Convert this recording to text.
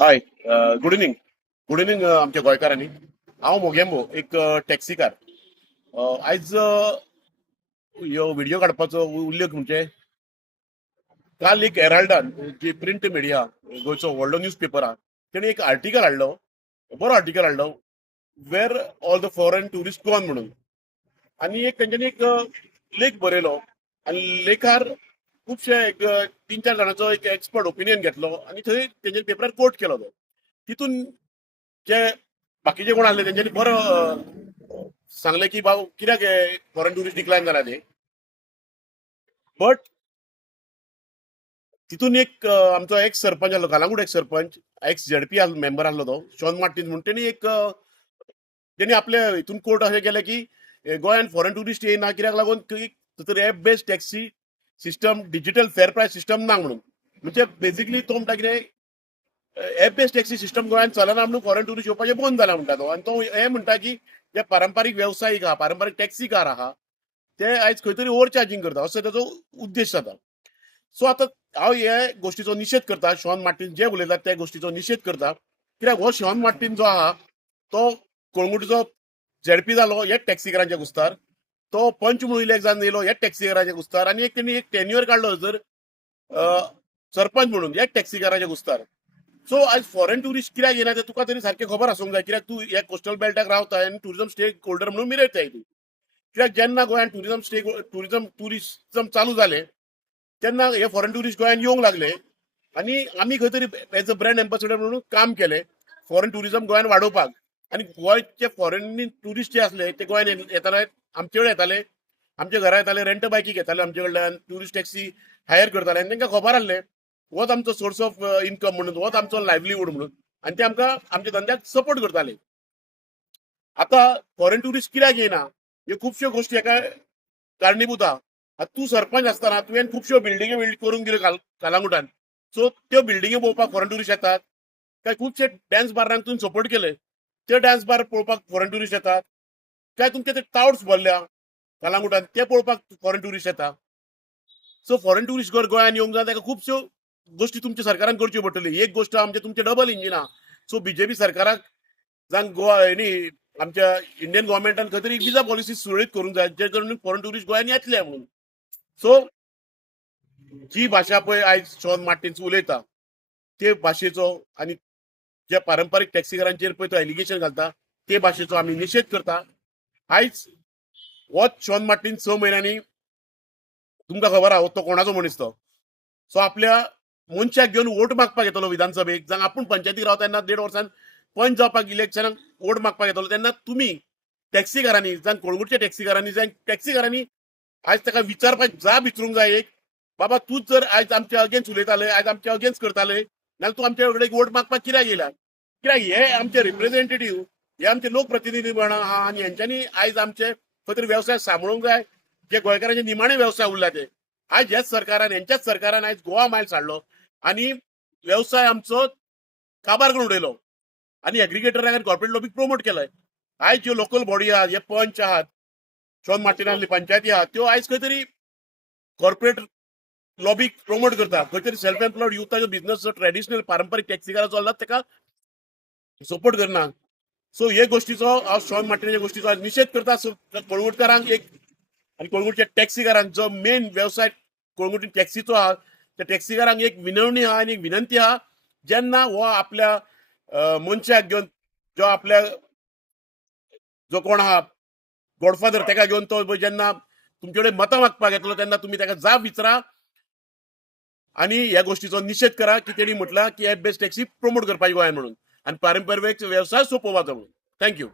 हाय. Good evening. Good evening आमच्या गोंयकारांनी. हांव मोगेंबो एक टॅक्सीकार. आयज ह्यो व्हिडिओ काडपाचो उल्लेख म्हणजे काल एक हेराल्डान जी प्रिंट मिडिया गोंयचो व्हडलो न्यूज पेपर आहा तेणी एक आर्टिकल हाडलो, बरो आर्टिकल हाडलो, where all the foreign tourist gone म्हणून. आणि एक तेंच्यांनी एक लेख बरयलो आणि लेखार खुबशे एक 3-4 जाणांचो एक एक्सपर्ट ओपिनियन घेतलो आणि थंय तेंच्या पेपरार कोट केलो तो. तितून जे बाकीचे कोण आसले तेंच्यांनी बरो सांगले की बाबा कित्याक फॉरेन टुरिस्ट डिक्लायन जाला ते. बट तितून एक आमचो एक्स सरपंच आसलो, Calangute x sarpanch, x ZP member आसलो तो शॉन मार्टिन म्हणून. तेणी एक तेणी आपल्या हितून कोर्ट अशें केलें की गोंयान फॉरेन टुरिस्ट येयना कित्याक लागून थंय app based taxi system, digital fair प्रायस सिस्टम ना म्हणून. म्हणजे बेसिकली तो म्हणटा कितें, एप बेस्ड टॅक्सी सिस्टम गोंयान चलना म्हणून फॉरेन टुरिस्ट येवपाचें बंद जाला म्हणटा तो. आनी तो हें म्हणटा की जे पारंपारीक वेवसायीक आहा, पारंपारीक टॅक्सीकार आहा ते आयज खंय तरी ओव्हर चार्जिंग करता असो ताचो उद्देश जाता. सो आतां हांव हे गोश्टीचो निशेध करता. शॉन मार्टिन जे उलयतात त्या गोश्टीचो निशेध करता. कित्याक हो शॉन मार्टिन जो आहा तो कोळंगुटचो झेडपी जालो हेच टॅक्सीकारांच्या घुस्तार. तो पंच म्हणून इलेक्ट जावन येयलो हेच टॅक्सीकारांच्या घुस्तार. आनी एक तेणी एक टेन्युअर काडलो जर सरपंच म्हणून हेच टॅक्सीकारांच्या घुस्तार. सो आयज फॉरेन टुरिस्ट कित्याक येना तें तुका तरी सारकें खबर आसूंक जाय. कित्याक तूं ह्या कोस्टल बेल्टाक रावता आनी टुरिझम स्टेक होल्डर म्हणून मिरयताय तूं. कित्याक जेन्ना गोंयान टुरिझम चालू जालें तेन्ना हे फॉरेन टुरिस्ट गोंयान येवंक लागले आनी आमी खंय तरी एज अ ब्रँड एम्बेसेडर म्हणून काम केलें फॉरेन टुरिझम गोंयान वाडोवपाक. आनी गोंयचे फॉरेन टुरिस्ट जे आसले ते गोंयान येताले, आमचे कडेन येताले, आमच्या घरा येताले, रेंट बायकी घेताले आमचे कडल्यान, टुरिस्ट टॅक्सी हायर करताले आनी तांकां खबर आसलें होच आमचो सोर्स ऑफ इन्कम म्हणून, होच आमचो लायव्हलीहूड म्हणून. आनी ते आमकां आमच्या धंद्याक सपोर्ट करताले. आता फॉरेन टुरिस्ट कित्याक येना ह्यो खुबश्यो गोश्टी हेका कारणीभूत आहा. आतां तूं सरपंच आसतना तुवें खुबश्यो बिल्डिंगे करून दिल्यो कालांगुटान. सो त्यो बिल्डिंगे पळोवपाक फॉरेन टुरिस्ट येतात. काय खुबशे डॅन्स बारांक तुवें सपोर्ट केले, ते डॅन्स बार पळोवपाक फॉरेन टुरिस्ट येतात. काय तुमचे ते टावर्स भरल्या कालांगुटान ते पळोवपाक फॉरेन टुरिस्ट येतात. सो फॉरेन टुरिस्ट जर गोंयान येवंक जाय ताका खुबश्यो गोश्टी तुमच्या सरकारान करच्यो पडटल्यो. एक गोश्ट आमचे तुमचे डबल इंजीन आहा. सो बीजेपी सरकाराक जावं गोवा हेणी आमच्या इंडियन गव्हर्मेंटान खंय तरी एक विजा पॉलिसी सुरळीत करूंक जाय जे करून फॉरेन टुरिस्ट गोंयान येतले म्हणून. सो जी भाशा पळय आयज शॉन मार्टिन्स उलयता ते भाशेचो आनी जे पारंपारीक टॅक्सीकारांचेर पळय तो एलिगेशन घालता ते भाशेचो आमी निशेध करता. आयज होच शॉन मार्टिन 6 म्हयन्यांनी तुमकां खबर आहा तो कोणाचो मनीस तो. सो आपल्या मनशाक घेवन वोट मागपाक येतलो विधानसभेक. जावं आपूण पंचायतीक रावता तेन्ना 1.5 वर्सान पंच जावपाक इलेक्शनाक वोट मागपाक येतलो तेन्ना तुमी टॅक्सीकारांनी जावं कोळंगूटच्या टॅक्सीकारांनी जावं टॅक्सीकारांनी आयज ताका विचारपाक जाप विचारूंक जाय एक, बाबा तूच जर आयज आमच्या अगेन्स्ट उलयताले, आयज आमच्या अगेन्स्ट करताले नाल्यार तूं आमच्या कडेन वोट मागपाक कित्याक येयला. कित्याक हे आमचे रिप्रेझेंटेटिव्ह, हे आमचे लोकप्रतिनिधी म्हणा आहा आनी हेंच्यांनी आयज आमचे खंय तरी वेवसाय सांबाळूंक जाय. जे गोंयकारांचे निमाणे वेवसाय उरला ते आयज ह्याच सरकारान, हेंच्याच सरकारान आयज गोवा मायल्स हाडलो आनी वेवसाय आमचो काबार करून उडयलो आनी एग्रिगेटराक आनी कॉर्पोरेट लॉबीक प्रमोट केलाय. आयज ज्यो लोकल बॉडी आहात, हे पंच आहात, शॉन मार्टिनांतली पंचायती आहात, त्यो आयज खंय तरी कॉर्पोरेट लॉबीक प्रमोट करता. खंय तरी सेल्फ एम्प्लॉयड युथाचो बिझनस जो ट्रेडिशनल पारंपारीक टॅक्सीकारां चलतात ताका सपोर्ट करना. सो हे गोश्टीचो हांव शॉन मार्टिनाच्या गोश्टीचो आज निशेध करता. सो कोळंगूटकारांक एक आनी कोळंगूटच्या टॅक्सीकारांक जो मेन वेवसाय कोळंगूट टॅक्सीचो आहा त्या टॅक्सीकारांक एक विनवणी आहा आनी एक विनंती आहा, जेन्ना हो आपल्या मनशाक घेवन जो आपल्या जो कोण आहा गॉडफादर ताका घेवन तो जेन्ना तुमचे कडेन मतां मागपाक येतलो तेन्ना तुमी ताका जाप विचारा आनी ह्या गोश्टीचो निशेध करा की तेणी म्हटलां की एप बेस्ड टॅक्सी प्रमोट करपाची गोंयान म्हणून आनी पारंपारीक वेवसाय सोंपोवपाचो म्हणून. थँक्यू.